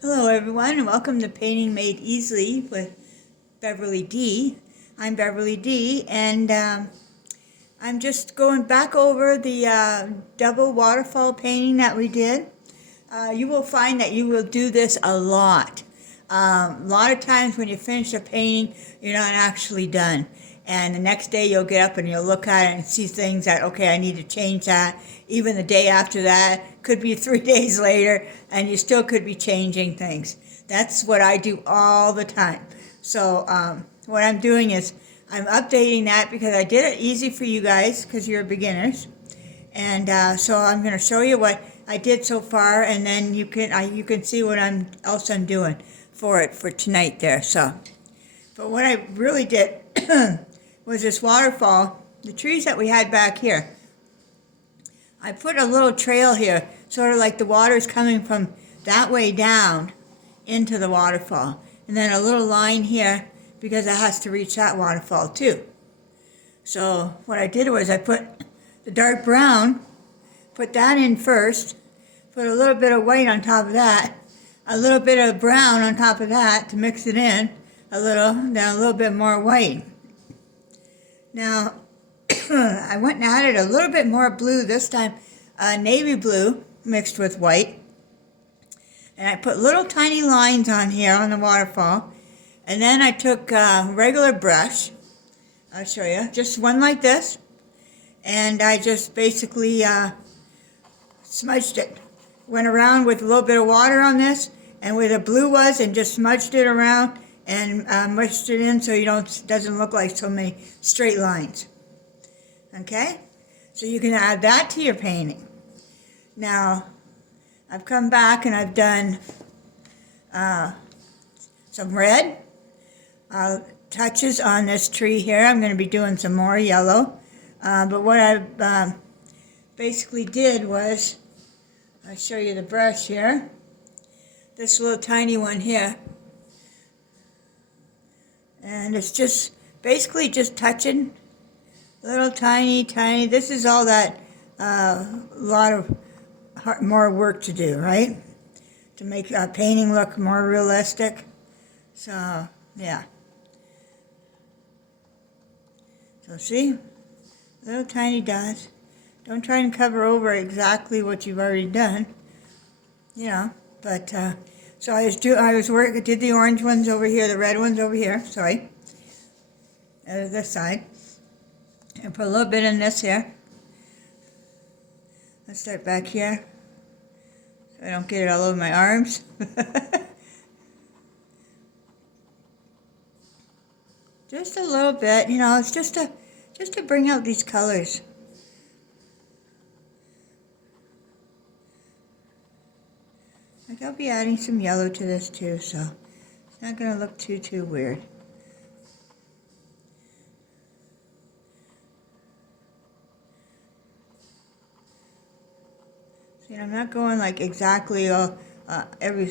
Hello everyone and welcome to Painting Made Easily with Beverly D. I'm Beverly D and I'm just going back over the double waterfall painting that we did. You will find that you will do this a lot. A lot of times when you finish a painting, you're not actually done. And the next day you'll get up and you'll look at it and see things that, okay, I need to change that. Even the day after that, could be 3 days later, and you still could be changing things. That's what I do all the time. So what I'm doing is I'm updating that because I did it easy for you guys because you're beginners. And so I'm going to show you what I did so far, and then you can see what else I'm doing for tonight there. So, but what I really did was this waterfall, the trees that we had back here. I put a little trail here, sort of like the water's coming from that way down into the waterfall, and then a little line here because it has to reach that waterfall too. So what I did was I put the dark brown, put that in first, put a little bit of white on top of that, a little bit of brown on top of that to mix it in a little, then a little bit more white. Now, I went and added a little bit more blue this time, navy blue mixed with white. And I put little tiny lines on here on the waterfall. And then I took a regular brush, I'll show you, just one like this. And I just basically smudged it. Went around with a little bit of water on this and where the blue was and just smudged it around and mushed it in so doesn't look like so many straight lines. Okay? So you can add that to your painting. Now, I've come back and I've done some red touches on this tree here. I'm going to be doing some more yellow. But what I basically did was, I'll show you the brush here. This little tiny one here. And it's just basically just touching little tiny, this is all that lot of more work to do, right? To make a painting look more realistic. So, yeah. So see, little tiny dots. Don't try and cover over exactly what you've already done, but so I did the orange ones over here, the red ones over here, sorry, this side. And put a little bit in this here. Let's start back here so I don't get it all over my arms. Just a little bit, it's just to bring out these colors. Like I'll be adding some yellow to this too, so it's not going to look too weird. I'm not going like exactly every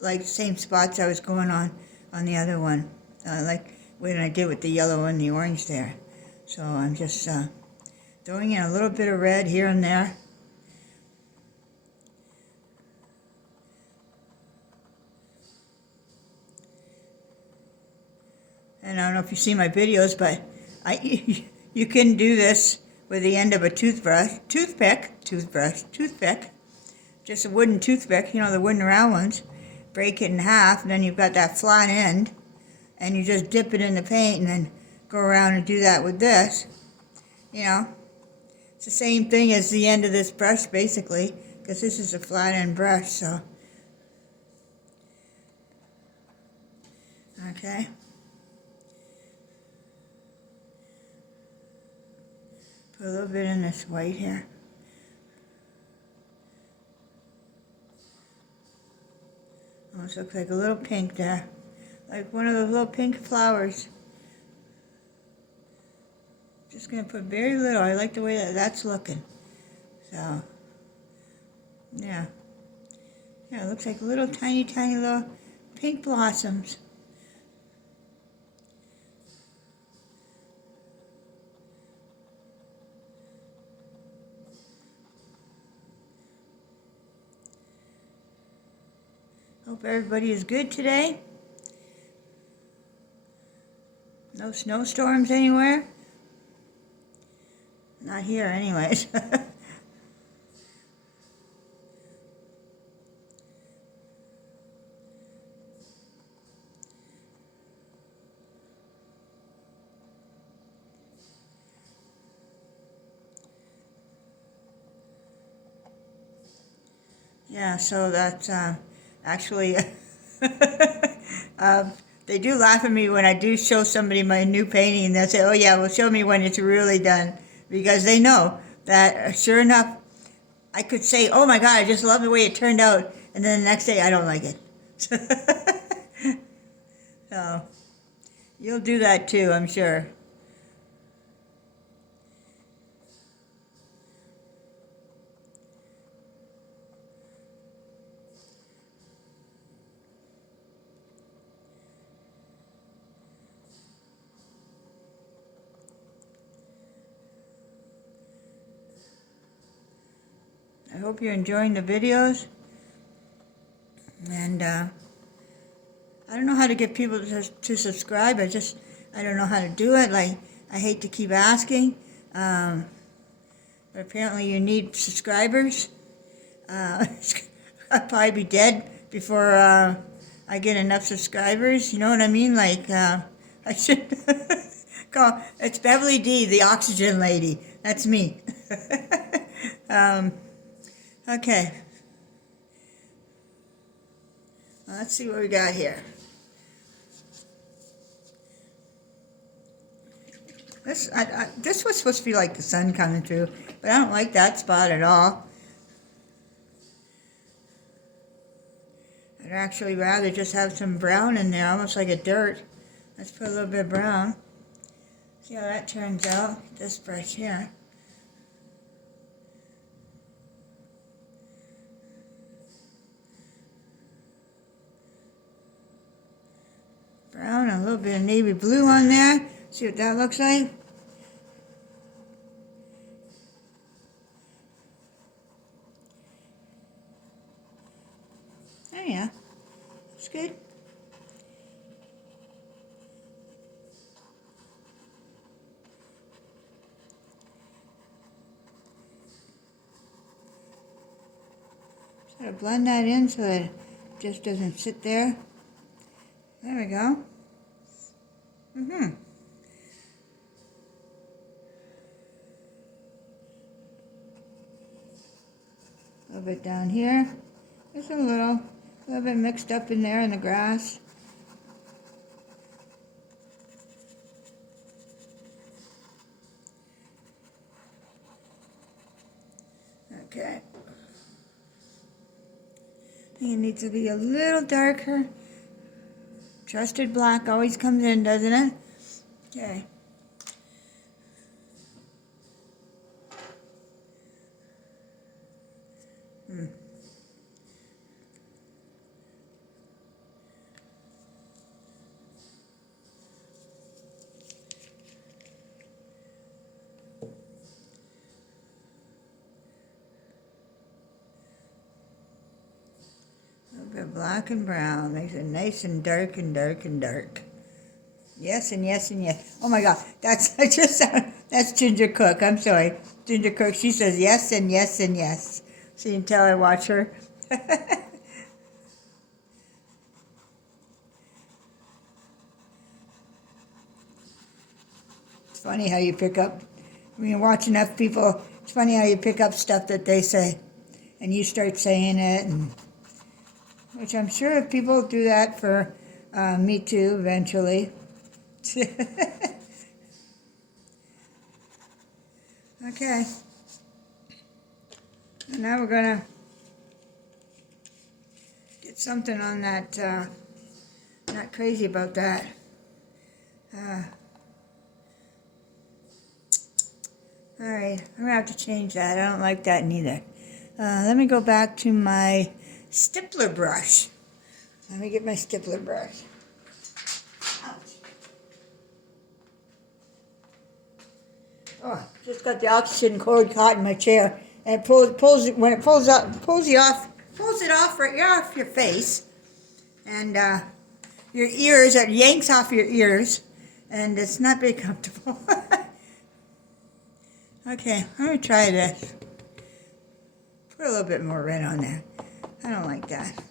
like same spots I was going on the other one, like when I did with the yellow and the orange there. So I'm just throwing in a little bit of red here and there. And I don't know if you see my videos, but you can do this with the end of a toothpick, just a wooden toothpick, the wooden round ones. Break it in half, and then you've got that flat end, and you just dip it in the paint and then go around and do that with this. It's the same thing as the end of this brush, basically, because this is a flat end brush, so. Okay. Put a little bit in this white here. Almost looks like a little pink there. Like one of those little pink flowers. Just going to put very little. I like the way that's looking. So, yeah. Yeah, it looks like little tiny little pink blossoms. Hope everybody is good today. No snowstorms anywhere? Not here anyways. Yeah, so that's actually, they do laugh at me when I do show somebody my new painting, and they'll say, oh yeah, well show me when it's really done, because they know that sure enough, I could say, oh my God, I just love the way it turned out, and then the next day I don't like it. So, you'll do that too, I'm sure. I hope you're enjoying the videos, and I don't know how to get people to subscribe. I don't know how to do it. Like, I hate to keep asking, but apparently you need subscribers. I'll probably be dead before I get enough subscribers. You know what I mean? Like, I should call. It's Beverly D, the oxygen lady. That's me. Okay. Well, let's see what we got here. This was supposed to be like the sun coming through, but I don't like that spot at all. I'd actually rather just have some brown in there, almost like a dirt. Let's put a little bit of brown. See how that turns out. This brush here. Brown, a little bit of navy blue on there. See what that looks like? Oh yeah, that's good. Just gotta blend that in so that it just doesn't sit there. There we go. A little bit down here. Just a little bit mixed up in there in the grass. Okay. I think it needs to be a little darker. Trusted black always comes in, doesn't it? Okay. A little bit black and brown makes it nice and dark and dark and dark. Yes and yes and yes. Oh my God, that's that's Ginger Cook. I'm sorry, Ginger Cook. She says yes and yes and yes. So you can tell I watch her. It's funny how you pick up when you watch enough people. It's funny how you pick up stuff that they say, and you start saying it, and which I'm sure if people do that for me too eventually. Okay. And now we're gonna get something on that. Not crazy about that. All right, I'm gonna have to change that. I don't like that neither. Let me go back to my stippler brush. Let me get my stippler brush. Ouch. Oh, just got the oxygen cord caught in my chair, and it pulls it when it pulls it off right off your face. and your ears, it yanks off your ears, and it's not very comfortable. Okay, I'm going to try this. Put a little bit more red on there. I don't like that.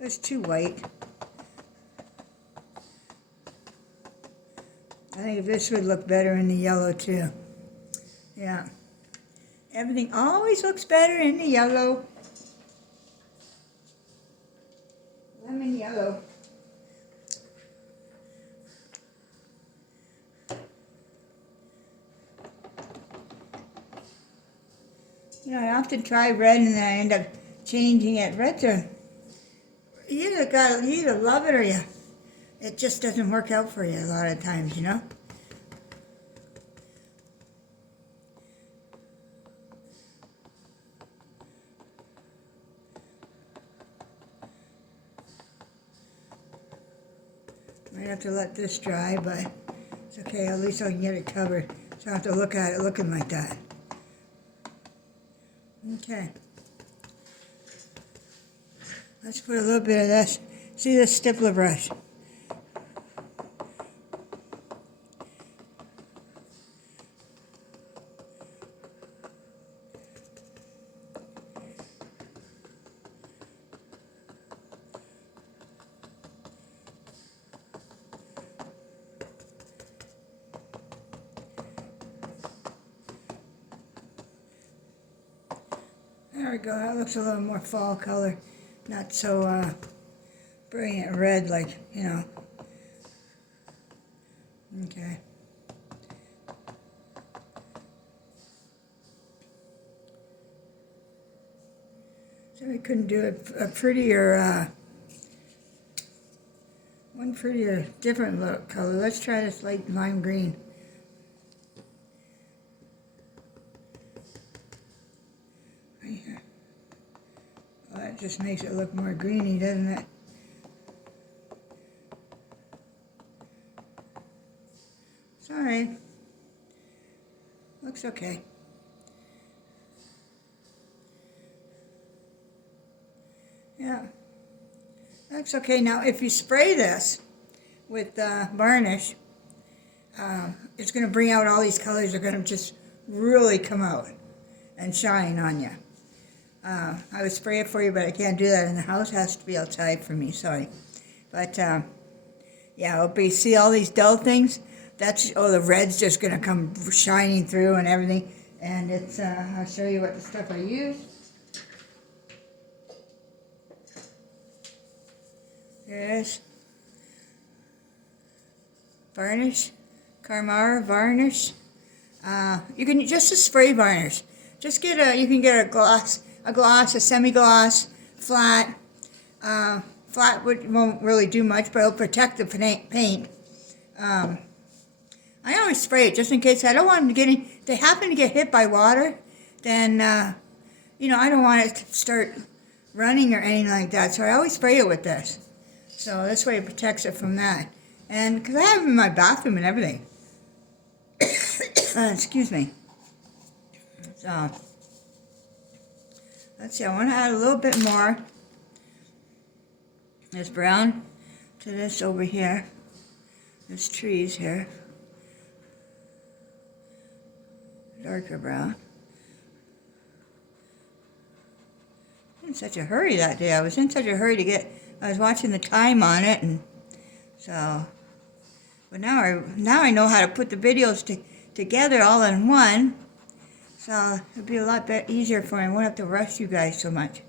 It's too white. I think this would look better in the yellow too. Yeah. Everything always looks better in the yellow. Lemon yellow. You know, I often try red and then I end up changing it. Reds are, you either love it or it just doesn't work out for you a lot of times, you know? Might have to let this dry, but it's okay. At least I can get it covered. So I don't have to look at it looking like that. Okay. Let's put a little bit of this. See this stippler brush? There we go, that looks a little more fall color. Not so brilliant red like, you know. Okay. So we couldn't do a prettier, one prettier, different look color. Let's try this light lime green. Right here. Well, that just makes it look more greeny, doesn't it? It's alright. Looks okay. Yeah. Looks okay. Now, if you spray this with varnish, it's going to bring out all these colors. Are going to just really come out and shine on you. I would spray it for you, but I can't do that in the house. It has to be outside for me. Sorry. But, yeah, it'll be, see all these dull things? That's, oh, the red's just going to come shining through and everything. And it's, I'll show you what the stuff I use. There it is. Varnish. Carmara varnish. You can just a spray varnish. Just get you can get a gloss, a semi-gloss, flat. Flat won't really do much, but it'll protect the paint. I always spray it just in case. I don't want them to get in. If they happen to get hit by water, then, you know, I don't want it to start running or anything like that. So I always spray it with this. So this way it protects it from that. And because I have them in my bathroom and everything. Excuse me. So, let's see, I want to add a little bit more. This brown to this over here. There's trees here. Darker brown. In such a hurry that day. I was in such a hurry to get, I was watching the time on it, and so, but now I know how to put the videos together all in one, so it'll be a lot easier for me. I won't have to rush you guys so much.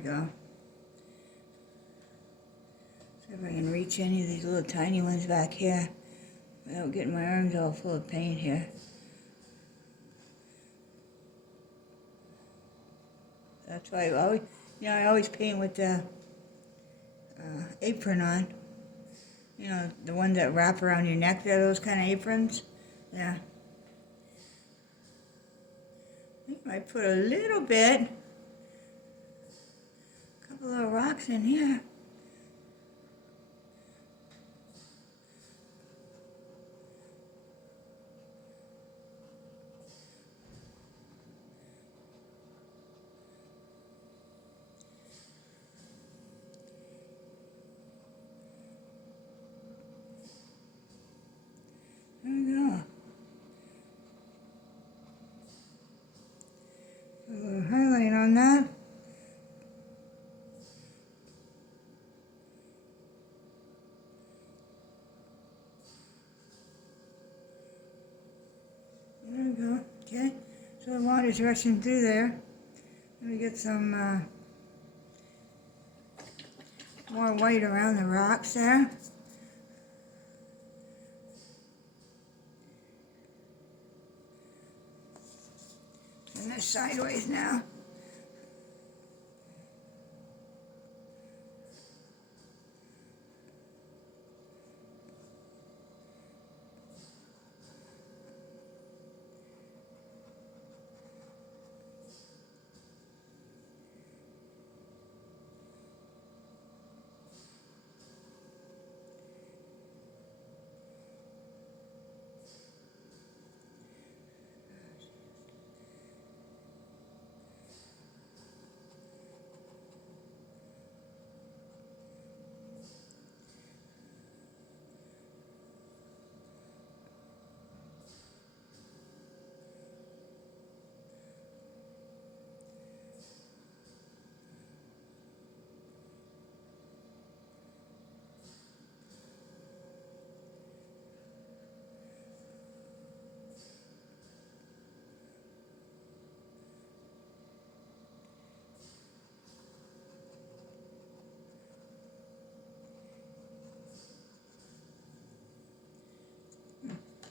go. See if I can reach any of these little tiny ones back here without getting my arms all full of paint here. That's why I always paint with the apron on. You know, the ones that wrap around your neck, they're those kind of aprons. Yeah. I think I might put a little bit, a couple little rocks in here. There we go. Put a little highlight on that. There we go. Okay. So the water's rushing through there. Let me get some more white around the rocks there. Turn this sideways now.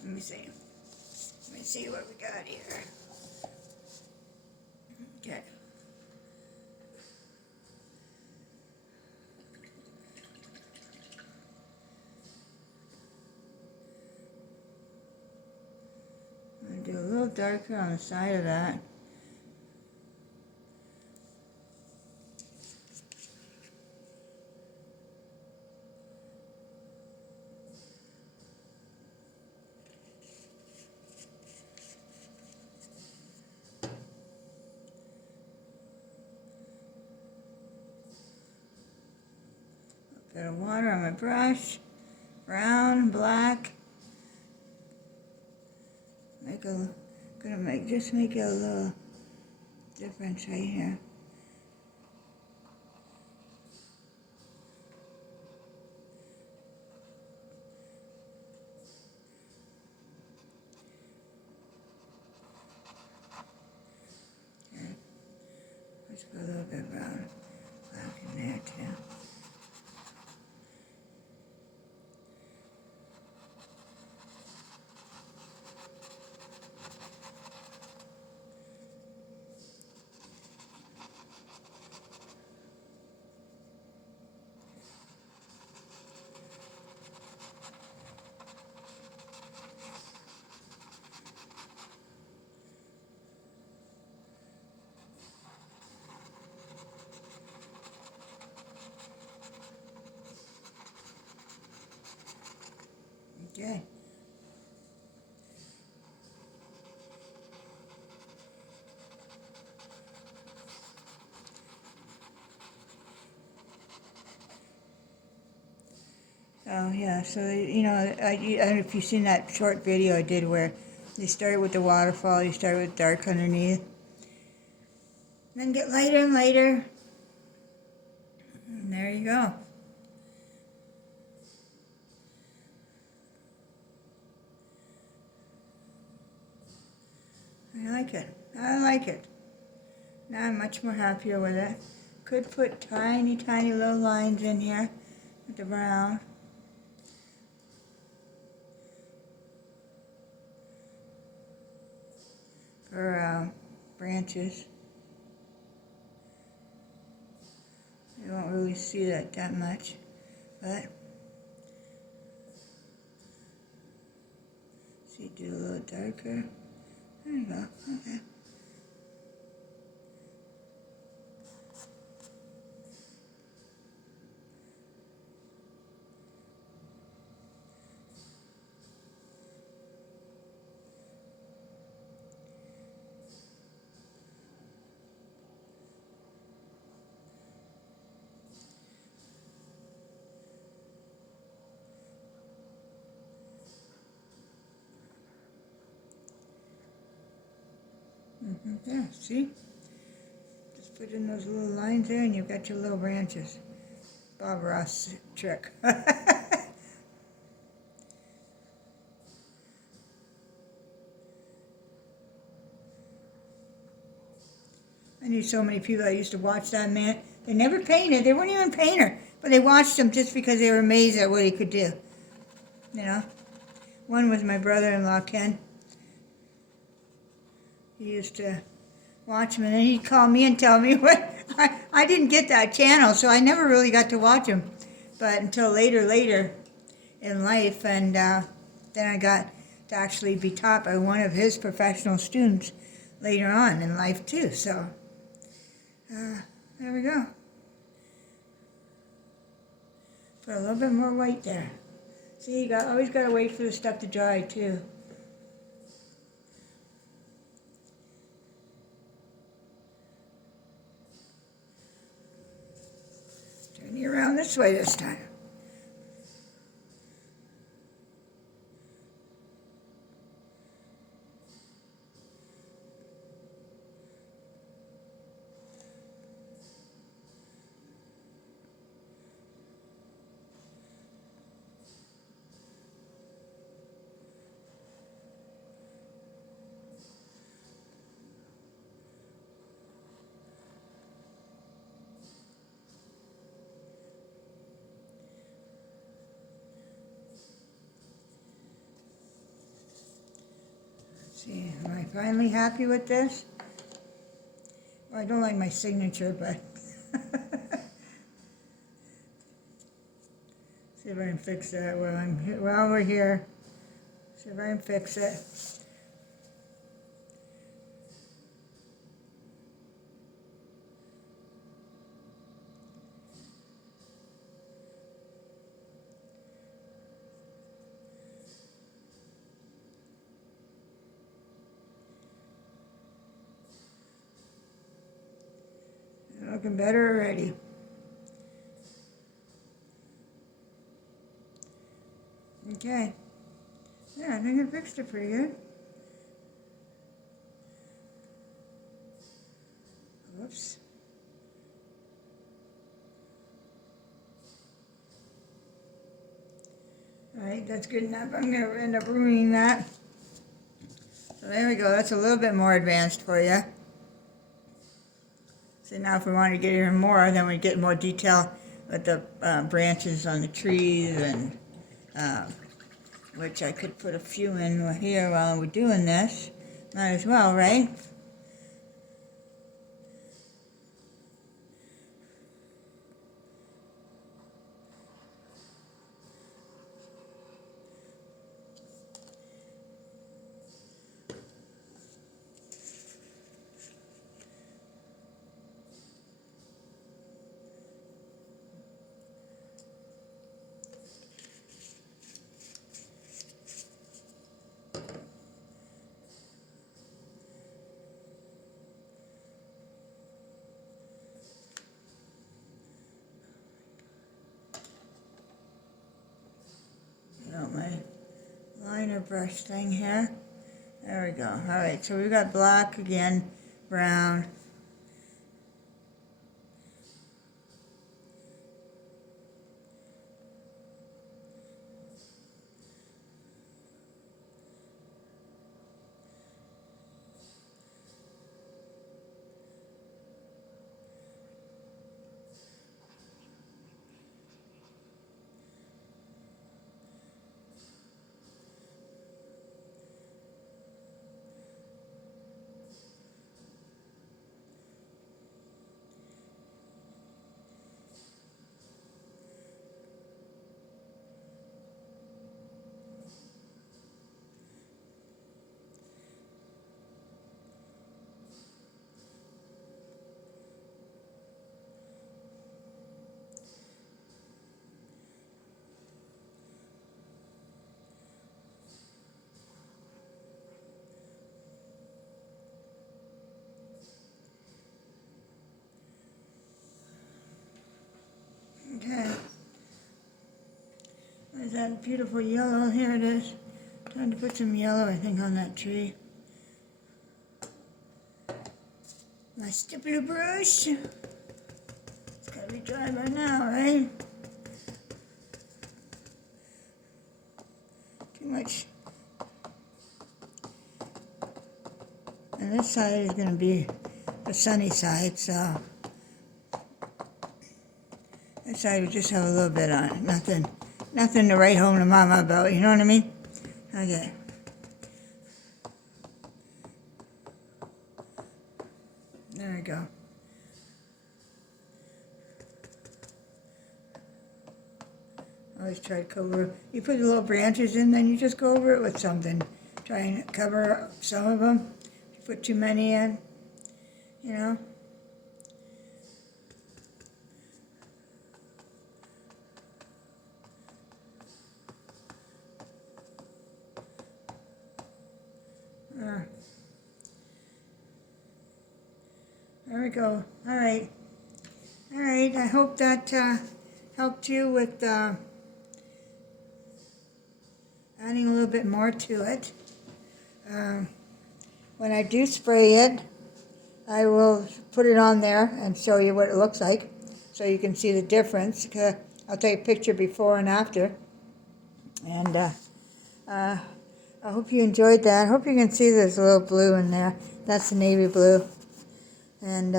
Let me see. Let me see what we got here. Okay. I'm going to do a little darker on the side of that. Bit of water on my brush, brown, black. Just make a little difference right here. Okay. Let's put a little bit brown, black in there too. Okay. Oh yeah, so you know, I don't know if you've seen that short video I did where you start with the waterfall, you start with dark underneath, then get lighter and lighter, and there you go. I like it. I like it. Now I'm much more happier with it. could put tiny, tiny little lines in here with the brown. For branches. You won't really see that much, but see, do a little darker. There you go. Okay. There, see? Just put in those little lines there and you've got your little branches. Bob Ross trick. I knew so many people that used to watch that man. They never painted. They weren't even a painter. But they watched him just because they were amazed at what he could do. You know? One was my brother-in-law, Ken. He used to watch him, and then he'd call me and tell me what. I didn't get that channel, so I never really got to watch him. But until later in life, and then I got to actually be taught by one of his professional students later on in life too. So there we go. Put a little bit more white there. See, you always got to wait for the stuff to dry too. Turn you around this way this time. See, am I finally happy with this? Well, I don't like my signature, but see if I can fix that while we're here. See if I can fix it. Looking better already. Okay. Yeah, I think I fixed it pretty good. Whoops. Alright, that's good enough. I'm going to end up ruining that. So there we go. That's a little bit more advanced for you. So now if we want to get even more, then we get more detail with the branches on the trees, and which I could put a few in here while we're doing this. Might as well, right? My liner brush thing here. There we go. Alright, so we've got black again, brown. Is that beautiful yellow? Here it is. Time to put some yellow, I think, on that tree. My stippler brush. It's gotta be dry by now, right? Too much. And this side is gonna be the sunny side, so this side we just have a little bit on it. Nothing to write home to Mama about, you know what I mean? Okay. There we go. Always try to cover. You put the little branches in, then you just go over it with something. Try and cover up some of them. If you put too many in, you know. There we go. All right. All right. I hope that helped you with adding a little bit more to it. When I do spray it, I will put it on there and show you what it looks like so you can see the difference. I'll take a picture before and after. And I hope you enjoyed that. I hope you can see there's a little blue in there. That's the navy blue. And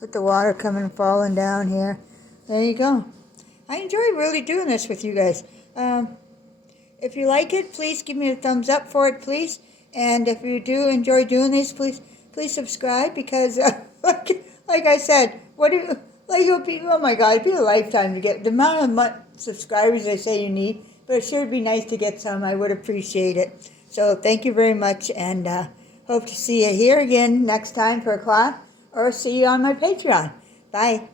with the water coming and falling down here. There you go. I enjoy really doing this with you guys. If you like it, please give me a thumbs up for it, please. And if you do enjoy doing these, please subscribe, because like I said, it'll be, oh my God, it'd be a lifetime to get the amount of subscribers they say you need. But it sure would be nice to get some. I would appreciate it. So thank you very much, and hope to see you here again next time for a class, or see you on my Patreon. Bye.